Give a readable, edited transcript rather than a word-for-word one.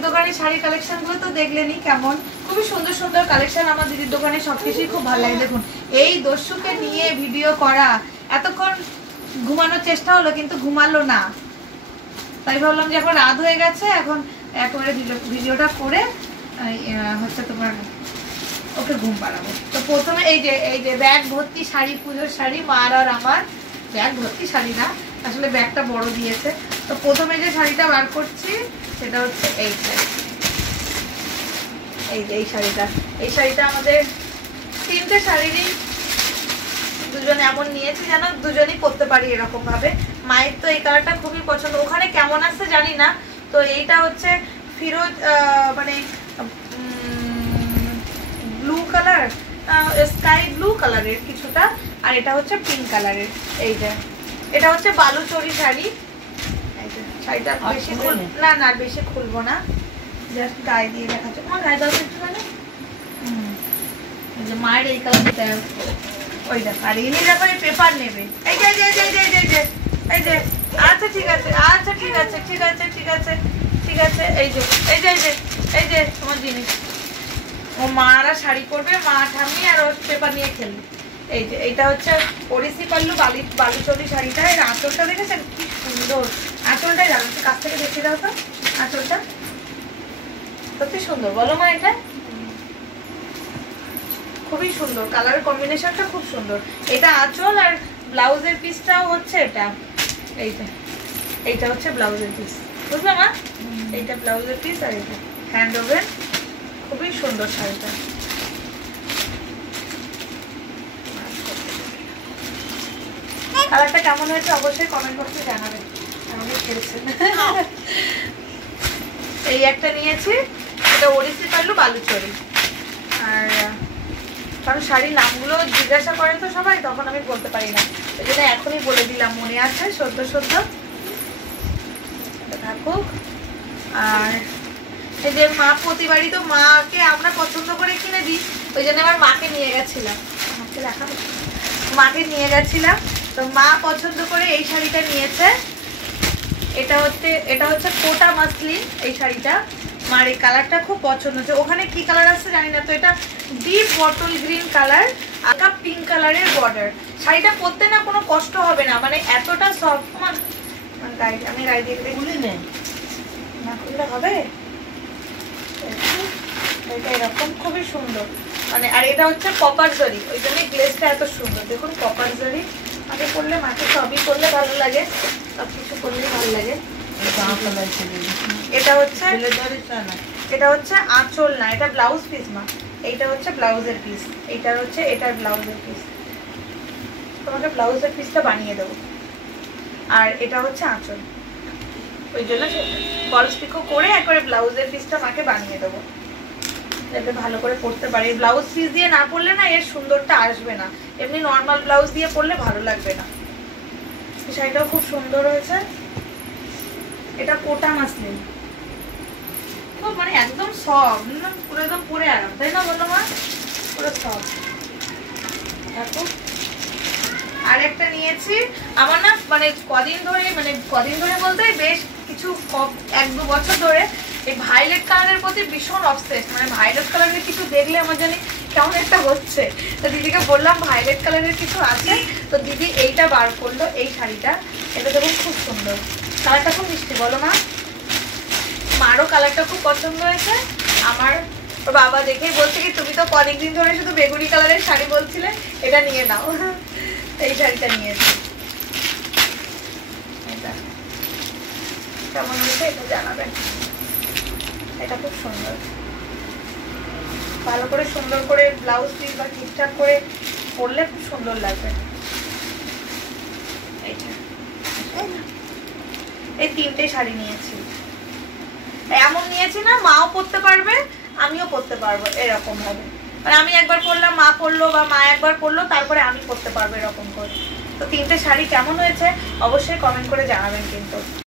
দিদির দোকানে শাড়ি কালেকশন গুলো তো দেখলেনি কেমন, খুবই সুন্দর সুন্দর কালেকশন আমার দিদির দোকানে, সবকিছুই খুব ভালো লাগে। দেখুন এই দস্যুকে নিয়ে ভিডিও করা, এতক্ষণ ঘুমানোর চেষ্টা হলো কিন্তু ঘুমালো না, তাই ভাবলাম যে এখন রাত হয়ে গেছে, এখন একেবারে ভিডিওটা করে হচ্ছে তোমার ওকে ঘুম পাড়াবো। তো প্রথমে এই যে ব্যাগ ভর্তি শাড়ি, পুজোর শাড়ি, মার আর আমার ব্যাগ ভর্তি শাড়ি না, আসলে ব্যাগটা বড় দিয়েছে। তো প্রথমে যে শাড়িটা বার করছি সেটা হচ্ছে এই শাড়িটা। এই শাড়িটা আমাদের 3টে শাড়িরই দুজনে এমন নিয়েছি যেন দুজনেই পরতে পারি এরকম ভাবে। মায়ের তো এই কালারটা খুবই পছন্দ, ওখানে কেমন আসছে জানি না। তো এইটা হচ্ছে ফিরোজ মানে ব্লু কালার, স্কাই ব্লু কালারের কিছুটা, আর এটা হচ্ছে পিঙ্ক কালারের। এই যে এটা হচ্ছে বালুচরি শাড়ি। শাড়িটা বেশি না বেশি খুলবো না, জাস্ট গায়ে দিয়ে দেখাচ্ছে। আমার গায়ে দাও একটু, মানে যে মায়ের এই কালারটা ওই দেখো। আর ইনি দেখো এই পেপার নেবে, এই যে এই যে আচ্ছা ঠিক আছে, আচ্ছা ঠিক আছে ঠিক আছে ঠিক আছে ঠিক আছে। এই যে তোমার জিনিস, ও মারা শাড়ি পরবে, মা ঠাম্মি আর ওর পেপার নিয়ে খেলবে। এই যে এইটা হচ্ছে ওড়িশি পাল্লু বালুচরি শাড়িটা। এর আঁচলটা দেখেছেন কি সুন্দর, আঁচলটাই জানো, কাছ থেকে দেখে দাও তো আঁচলটা, সত্যি সুন্দর বলো মা, এটা খুবই সুন্দর, কালারের কম্বিনেশনটা খুব সুন্দর। এটা আঁচল আর ব্লাউজের পিসটাও হচ্ছে এটা। এইটা হচ্ছে ব্লাউজের পিস, বুঝলে মা? এইটা ব্লাউজের পিস আর এটা হ্যান্ড ওভেন, খুবই সুন্দর শাড়িটা। কালারটা কেমন হয়েছে অবশ্যই কমেন্ট বক্সে জানাবেন। আমাকে খেয়েছেন। এই একটা নিয়েছি, এটা ওড়িশি পাল্লু বালুচরি। আর কারণ শাড়ির নামগুলো জিজ্ঞাসা করেন তো সবাই, তখন আমি বলতে পারি না, এই জন্য এখনই বলে দিলাম, মনে আছে সদ্য থাকুক। আর এই যে মা প্রতিবারই তো মাকে আমরা পছন্দ করে কিনে দিই, ওই জন্য আবার মাকে নিয়ে গেছিলাম, মাকে নিয়ে গেছিলাম। তো মা পছন্দ করে এই শাড়িটা নিয়েছে। এটা হচ্ছে কোটা মাসলিন এই শাড়িটা। মার এই কালারটা খুব পছন্দ হচ্ছে। ওখানে কি কালার আছে জানি না, তো এটা ডিপ বটল গ্রিন কালার, আকা পিঙ্ক কালারের বর্ডার। শাড়িটা পরতে না কোনো কষ্ট হবে না, মানে এতটা সফট। আমি গায়ে দিয়ে খুলি না, খুললে হবে। এটা এরকম খুবই সুন্দর, মানে আর এটা হচ্ছে কপার জরি, ওই জন্য গ্লেজটা এত সুন্দর। দেখুন কপার জরি, আগে করলে মাকে সবই করলে ভালো লাগে, সবকিছু করলে ভালো লাগে। এটা হচ্ছে আঁচল না, এটা ব্লাউজ পিস মা, এইটা হচ্ছে ব্লাউজের পিস, এইটার হচ্ছে এটার ব্লাউজের পিস। তোমাকে ব্লাউজের পিসটা বানিয়ে দেবো। আর এটা হচ্ছে আঁচল, ওই জন্য ফলস পিকো করে একবারে ব্লাউজের পিসটা মাকে বানিয়ে দেবো, যাতে ভালো করে পরতে পারি। ব্লাউজ পিস দিয়ে না পরলে না এর সুন্দরটা আসবে না, এমনি নর্মাল ব্লাউজ দিয়ে পরলে ভালো লাগবে না। শাড়িটাও খুব সুন্দর হয়েছে। এটা কোটা মাসলিন, মানে একদম সফট, পুরো একদম পরে আরাম, তাই না বলো মা? পুরো সফট। দেখো আর একটা নিয়েছি, আমার না মানে কদিন ধরে বলতে বেশ কিছু 1-2 বছর ধরে এই ভায়োলেট কালারের প্রতি ভীষণ অবসেস। মানে ভায়োলেট কালারের কিছু দেখলে আমার জানি কেমন একটা হচ্ছে। তো দিদিকে বললাম ভায়োলেট কালারের কিছু আছে, তো দিদি এইটা বার করলো, এই শাড়িটা। এটা দেখুন খুব সুন্দর, কালারটা খুব মিষ্টি বলো মা? মারও কালারটা খুব পছন্দ হয়েছে। আমার বাবা দেখেই বলছে কি তুমি তো অনেকদিন ধরে শুধু বেগুনি কালারের শাড়ি বলছিলে, এটা নিয়ে নাও। এই শাড়িটা নিয়েছি, এটা কেমন হয়েছে এটা জানাবেন। এটা খুব সুন্দর, ভালো করে সুন্দর করে ব্লাউজ পিস বা ঠিকঠাক করে পরলে খুব সুন্দর লাগবে। এই 3টে শাড়ি নিয়েছি, এমন নিয়েছি না মাও পরতে পারবে আমিও পরতে পারবো এরকম ভাবে, মানে আমি একবার পরলাম মা পরলো, বা মা একবার পরলো তারপরে আমি পরতে পারবো এরকম করে। তো 3টে শাড়ি কেমন হয়েছে অবশ্যই কমেন্ট করে জানাবেন কিন্তু।